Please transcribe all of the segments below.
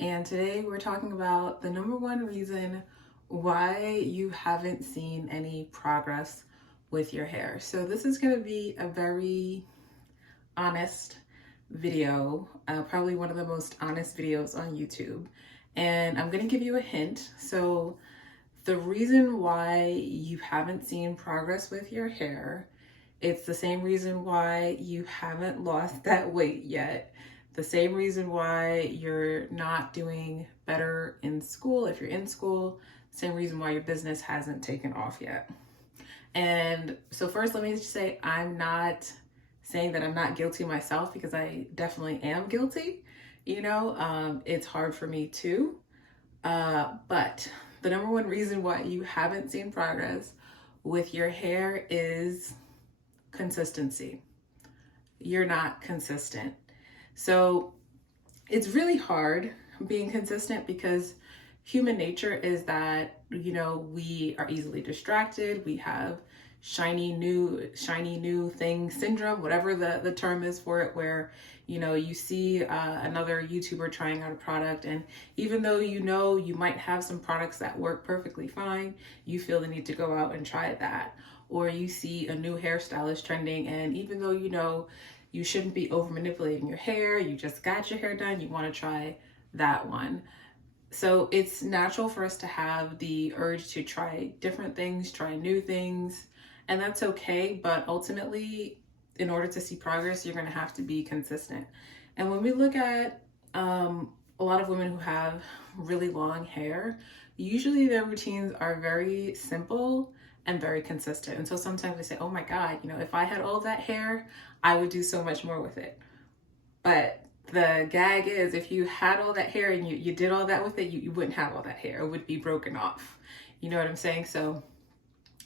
and today we're talking about the number one reason why you haven't seen any progress with your hair. So this is going to be a very honest video, probably one of the most honest videos on YouTube, and I'm going to give you a hint. So the reason why you haven't seen progress with your hair, it's the same reason why you haven't lost that weight yet. The same reason why you're not doing better in school, if you're in school, same reason why your business hasn't taken off yet. And so first, let me just say, I'm not saying that I'm not guilty myself, because I definitely am guilty. It's hard for me too. But the number one reason why you haven't seen progress with your hair is consistency. You're not consistent. So it's really hard being consistent, because human nature is that, we are easily distracted. We have shiny new thing syndrome, whatever the term is for it, where you see another YouTuber trying out a product, and even though you might have some products that work perfectly fine, you feel the need to go out and try that. Or you see a new hairstylist trending, and even though you shouldn't be over manipulating your hair, you just got your hair done, you want to try that one. So it's natural for us to have the urge to try different things, try new things, and that's okay. But ultimately, in order to see progress, you're going to have to be consistent. And when we look at a lot of women who have really long hair, usually their routines are very simple and very consistent. And so sometimes they say, oh my God, if I had all that hair, I would do so much more with it. But the gag is, if you had all that hair and you did all that with it, you wouldn't have all that hair. It would be broken off. You know what I'm saying? So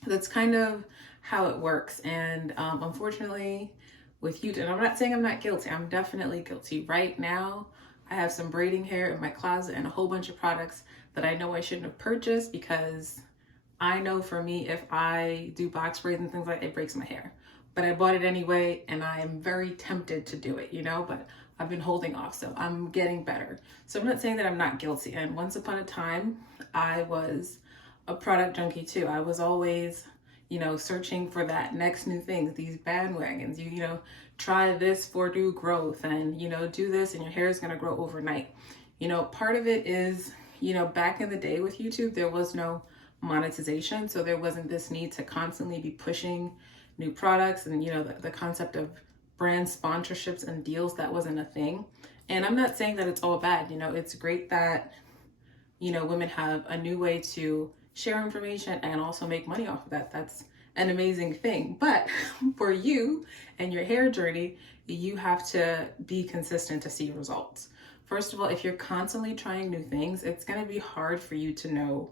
that's kind of how it works. And unfortunately, with you, and I'm not saying I'm not guilty. I'm definitely guilty. Right now, I have some braiding hair in my closet and a whole bunch of products that I know I shouldn't have purchased, because I know for me, if I do box braids and things like that, it breaks my hair. But I bought it anyway, and I am very tempted to do it, but I've been holding off, so I'm getting better. So I'm not saying that I'm not guilty. And once upon a time, I was a product junkie too. I was always, searching for that next new thing, these bandwagons. Try this for new growth, and, do this and your hair is going to grow overnight. Part of it is, back in the day with YouTube, there was no monetization. So there wasn't this need to constantly be pushing new products, and, the concept of brand sponsorships and deals, that wasn't a thing. And I'm not saying that it's all bad. It's great that, women have a new way to share information and also make money off of that. That's an amazing thing. But for you and your hair journey, you have to be consistent to see results. First of all, if you're constantly trying new things, it's going to be hard for you to know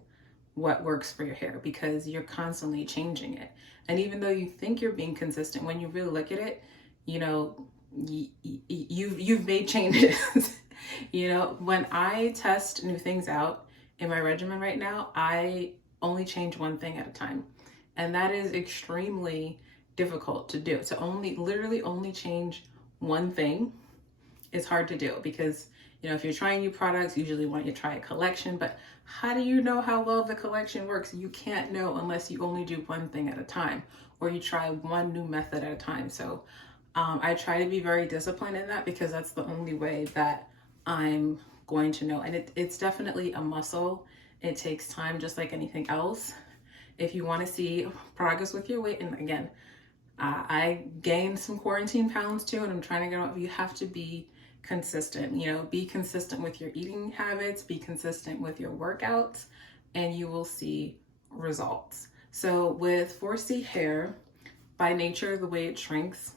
what works for your hair, because you're constantly changing it. And even though you think you're being consistent, when you really look at it, you've made changes. When I test new things out in my regimen right now, I only change one thing at a time. And that is extremely difficult to do. To literally only change one thing is hard to do, because if you're trying new products, usually want you to try a collection. But how do you know how well the collection works? You can't know unless you only do one thing at a time, or you try one new method at a time. So I try to be very disciplined in that, because that's the only way that I'm going to know. And it's definitely a muscle. It takes time, just like anything else. If you want to see progress with your weight, and again, I gained some quarantine pounds too, and I'm trying to get off. You have to be consistent. Be consistent with your eating habits, be consistent with your workouts, and you will see results. So with 4C hair, by nature, the way it shrinks,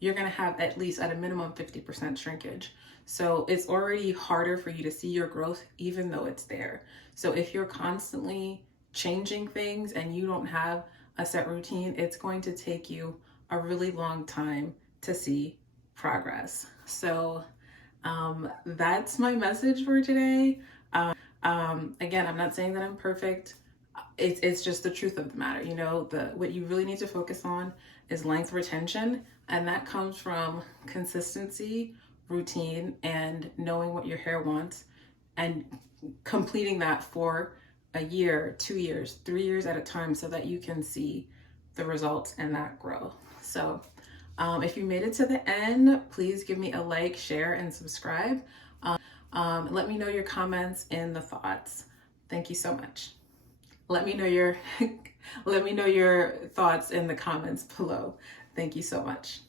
you're going to have at least at a minimum 50% shrinkage. So it's already harder for you to see your growth, even though it's there. So if you're constantly changing things and you don't have a set routine, it's going to take you a really long time to see progress. So that's my message for today. Again, I'm not saying that I'm perfect. It's just the truth of the matter. What you really need to focus on is length retention, and that comes from consistency, routine, and knowing what your hair wants, and completing that for a year, 2 years, 3 years at a time so that you can see the results and that growth. So if you made it to the end, please give me a like, share, and subscribe. Let me know your comments and the thoughts. Thank you so much. Let me know your let me know your thoughts in the comments below. Thank you so much.